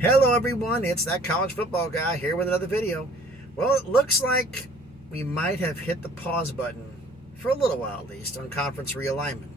Hello everyone, it's that college football guy here with another video. Well, it looks like we might have hit the pause button, for a little while at least, on conference realignment.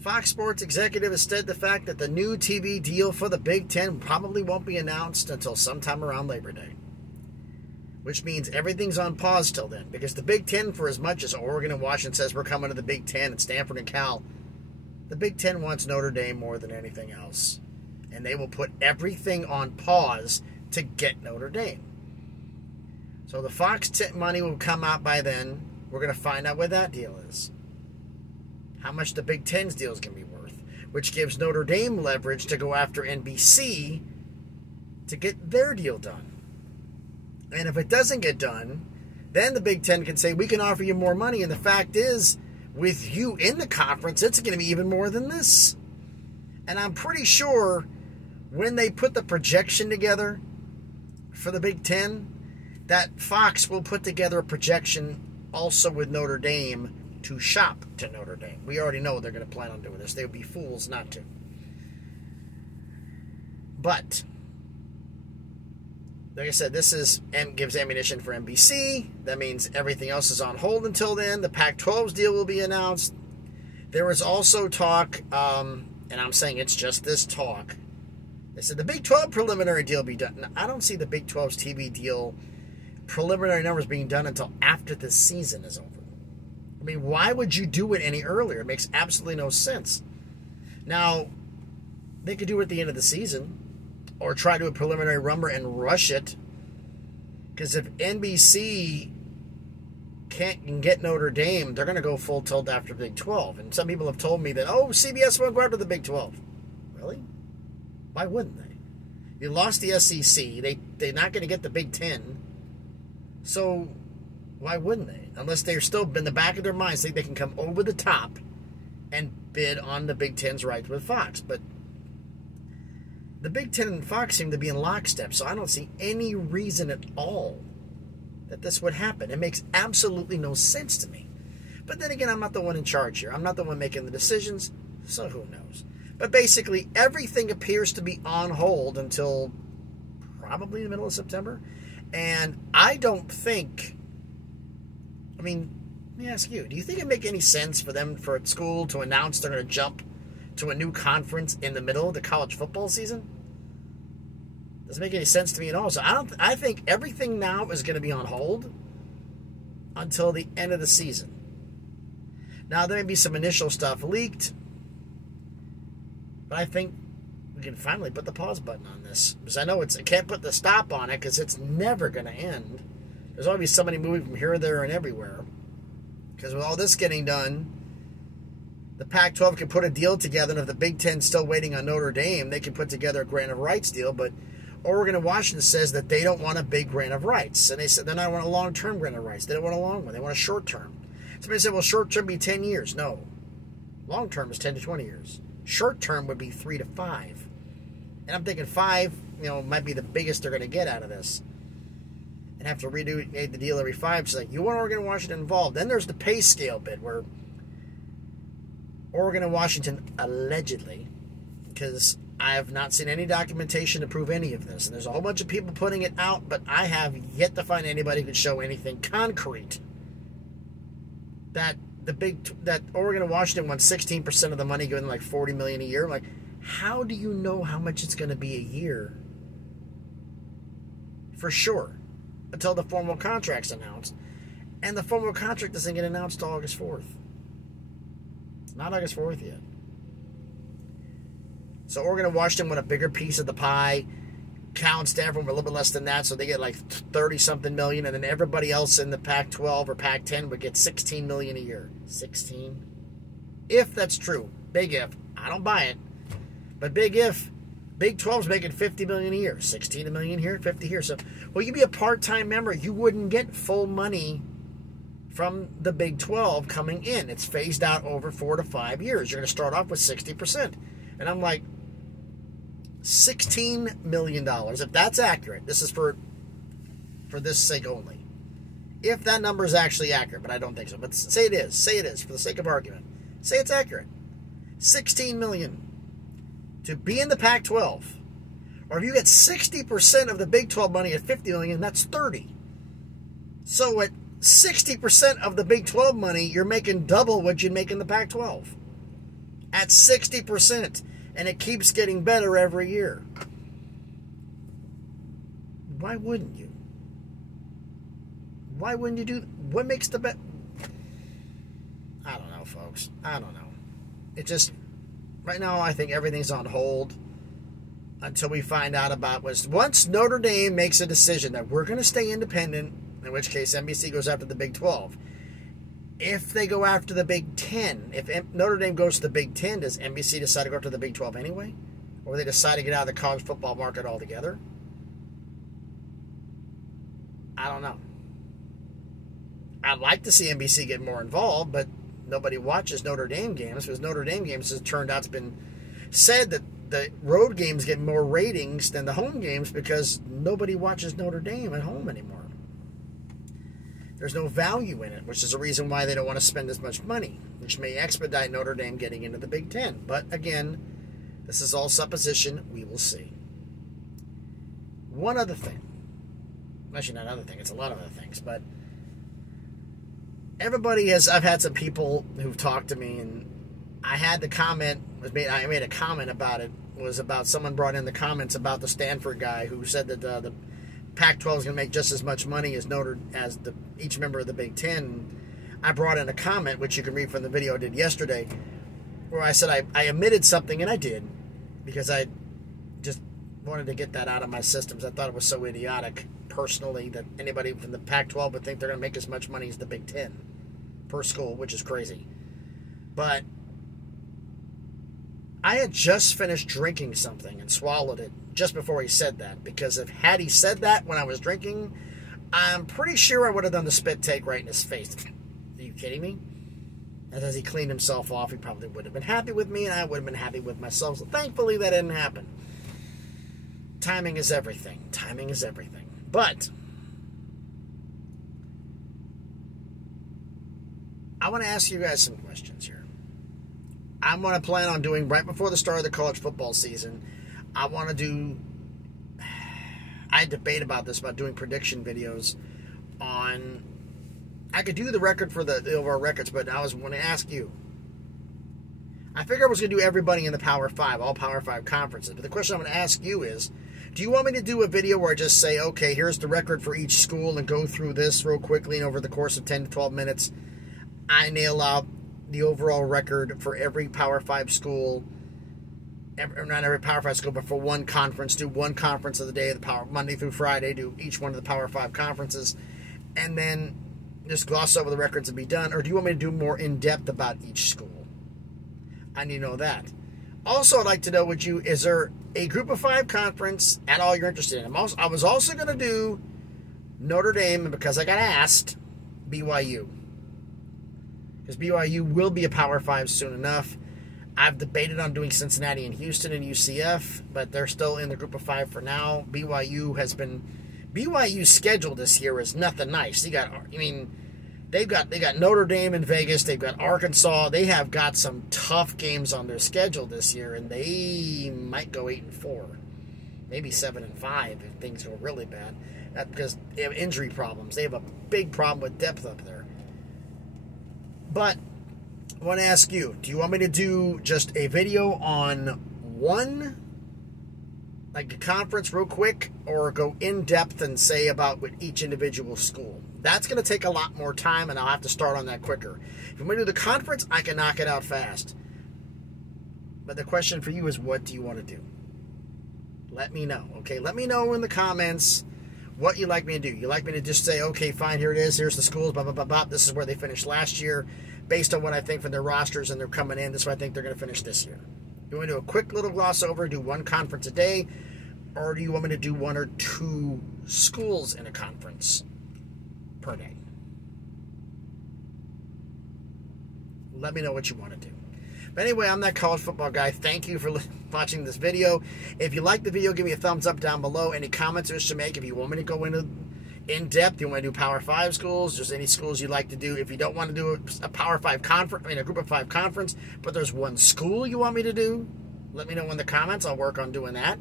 Fox Sports executive has stated the fact that the new TV deal for the Big Ten probably won't be announced until sometime around Labor Day. Which means everything's on pause till then, because the Big Ten, for as much as Oregon and Washington says we're coming to the Big Ten, and Stanford and Cal, the Big Ten wants Notre Dame more than anything else. And they will put everything on pause to get Notre Dame. So the Fox money will come out by then. We're going to find out what that deal is. How much the Big Ten's deal is going to be worth. Which gives Notre Dame leverage to go after NBC to get their deal done. And if it doesn't get done, then the Big Ten can say, we can offer you more money. And the fact is, with you in the conference, it's going to be even more than this. And I'm pretty sure when they put the projection together for the Big Ten, that Fox will put together a projection also with Notre Dame to shop to Notre Dame. We already know they're going to plan on doing this. They would be fools not to. But, like I said, this gives ammunition for NBC. That means everything else is on hold until then. The Pac-12's deal will be announced. There was also talk, and I'm saying it's just this talk. They said the Big 12 preliminary deal will be done. Now, I don't see the Big 12's TV deal preliminary numbers being done until after the season is over. I mean, why would you do it any earlier? It makes absolutely no sense. Now, they could do it at the end of the season or try to do a preliminary rumor and rush it. Because if NBC can't get Notre Dame, they're going to go full tilt after Big 12. And some people have told me that, oh, CBS won't go after the Big 12. Really? Why wouldn't they? You lost the SEC. They're not going to get the Big 10. So why wouldn't they? Unless they're still in the back of their minds think they can come over the top and bid on the Big 10's rights with Fox. But the Big 10 and Fox seem to be in lockstep, so I don't see any reason at all that this would happen. It makes absolutely no sense to me. But then again, I'm not the one in charge here. I'm not the one making the decisions, so who knows? But basically, everything appears to be on hold until probably the middle of September. And I don't think, I mean, let me ask you, do you think it'd make any sense for them, for school to announce they're going to jump to a new conference in the middle of the college football season? Doesn't make any sense to me at all. So I think everything now is going to be on hold until the end of the season. Now, there may be some initial stuff leaked, but I think we can finally put the pause button on this. Because I know I can't put the stop on it because it's never going to end. There's always somebody moving from here, there, and everywhere. Because with all this getting done, the Pac-12 can put a deal together, and if the Big Ten's still waiting on Notre Dame, they can put together a grant of rights deal. But Oregon and Washington says that they don't want a big grant of rights. And they said they're not want a long-term grant of rights. They don't want a long one. They want a short-term. Somebody said, well, short-term be 10 years. No. Long-term is 10 to 20 years. Short-term would be 3 to 5. And I'm thinking 5, might be the biggest they're going to get out of this. And have to redo the deal every 5. So like, you want Oregon and Washington involved. Then there's the pay scale bit where Oregon and Washington allegedly, because I have not seen any documentation to prove any of this. And there's a whole bunch of people putting it out, but I have yet to find anybody who can show anything concrete that that Oregon and Washington want 16% of the money, going like $40 million a year. I'm like, how do you know how much it's going to be a year? For sure. Until the formal contract's announced. And the formal contract doesn't get announced till August 4th. It's not August 4th yet. So Oregon and Washington want a bigger piece of the pie. Cal and Stanford were a little bit less than that, so they get like 30-something million, and then everybody else in the Pac-12 or Pac-10 would get $16 million a year. 16? If that's true. Big if. I don't buy it. But big if. Big 12's making $50 million a year. 16 million here, 50 here. So, well, you'd be a part-time member. You wouldn't get full money from the Big 12 coming in. It's phased out over 4 to 5 years. You're going to start off with 60%. And I'm like, $16 million, if that's accurate, this is for this sake only. If that number is actually accurate, but I don't think so. But say it is, for the sake of argument. Say it's accurate. $16 million to be in the Pac-12 Or if you get 60% of the Big 12 money at $50 million, that's 30. So at 60% of the Big 12 money, you're making double what you'd make in the Pac-12. At 60%. And it keeps getting better every year. Why wouldn't you? Why wouldn't you do... What makes the bet... I don't know, folks. I don't know. It just... Right now, I think everything's on hold until we find out about what's... Once Notre Dame makes a decision that we're going to stay independent, in which case NBC goes after the Big 12. If they go after the Big 10, if Notre Dame goes to the Big 10, does NBC decide to go after the Big 12 anyway? Or they decide to get out of the college football market altogether? I don't know. I'd like to see NBC get more involved, but nobody watches Notre Dame games because Notre Dame games has turned out, it's been said that the road games get more ratings than the home games because nobody watches Notre Dame at home anymore. There's no value in it, which is a reason why they don't want to spend as much money, which may expedite Notre Dame getting into the Big Ten. But again, this is all supposition. We will see. One other thing. Actually, not another thing. It's a lot of other things. But everybody has... I've had some people who've talked to me, and I had the comment... I made a comment about it. It was about someone brought in the comments about the Stanford guy who said that the Pac-12 is going to make just as much money as each member of the Big Ten. I brought in a comment, which you can read from the video I did yesterday, where I said I omitted something, and I did, because I just wanted to get that out of my systems. I thought it was so idiotic, personally, that anybody from the Pac-12 would think they're going to make as much money as the Big Ten per school, which is crazy. But I had just finished drinking something and swallowed it just before he said that, because had he said that when I was drinking, I'm pretty sure I would have done the spit take right in his face. Are you kidding me? And as he cleaned himself off, he probably would have been happy with me, and I would have been happy with myself. So thankfully that didn't happen. Timing is everything. Timing is everything. But I want to ask you guys some questions here. I'm going to plan on doing, right before the start of the college football season, I want to do, I debate about this, about doing prediction videos on, I could do the record for the overall records, but I was want to ask you. I figured I was going to do everybody in the Power 5, all Power 5 conferences. But the question I'm going to ask you is, do you want me to do a video where I just say, okay, here's the record for each school and go through this real quickly, and over the course of 10 to 12 minutes, I nail out the overall record for every Power 5 school, not every Power 5 school, but for one conference, do one conference of the day of the Power, Monday through Friday, do each one of the Power 5 conferences, and then just gloss over the records and be done? Or do you want me to do more in-depth about each school? I need to know that. Also, I'd like to know, is there a group of 5 conference at all you're interested in? I was also going to do Notre Dame, and because I got asked, BYU. Because BYU will be a Power 5 soon enough. I've debated on doing Cincinnati and Houston and UCF, but they're still in the group of 5 for now. BYU's schedule this year is nothing nice. They've got Notre Dame in Vegas. They've got Arkansas. They have got some tough games on their schedule this year, and they might go 8-4, maybe 7-5 if things go really bad. That's because they have injury problems. They have a big problem with depth up there. But I want to ask you, do you want me to do just a video on one, like a conference real quick, or go in depth and say about with each individual school? That's going to take a lot more time, and I'll have to start on that quicker. If I'm going to do the conference, I can knock it out fast. But the question for you is, what do you want to do? Let me know, okay? Let me know in the comments what you'd like me to do. You like me to just say, okay, fine, here it is. Here's the schools, blah, blah, blah, blah. This is where they finished last year. Based on what I think from their rosters and they're coming in, this is what I think they're going to finish this year. You want to do a quick little gloss over, do one conference a day, or do you want me to do 1 or 2 schools in a conference per day? Let me know what you want to do. But anyway, I'm that college football guy. Thank you for watching this video. If you like the video, give me a thumbs up down below. Any comments you wish to make, if you want me to go into in-depth, you want to do Power 5 schools, just any schools you'd like to do. If you don't want to do a Power 5 conference, a group of 5 conference, but there's one school you want me to do, let me know in the comments. I'll work on doing that.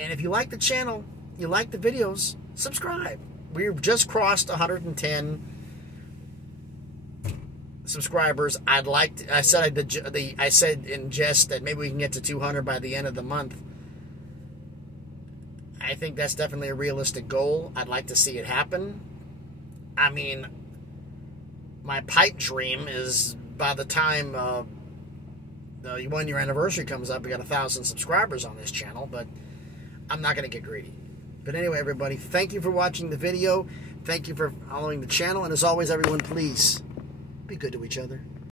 And if you like the channel, you like the videos, subscribe. We've just crossed 110 subscribers. I'd like to, I said in jest that maybe we can get to 200 by the end of the month. I think that's definitely a realistic goal. I'd like to see it happen. I mean, my pipe dream is by the time the 1 year anniversary comes up, we got 1,000 subscribers on this channel, but I'm not going to get greedy. But anyway, everybody, thank you for watching the video. Thank you for following the channel. And as always, everyone, please be good to each other.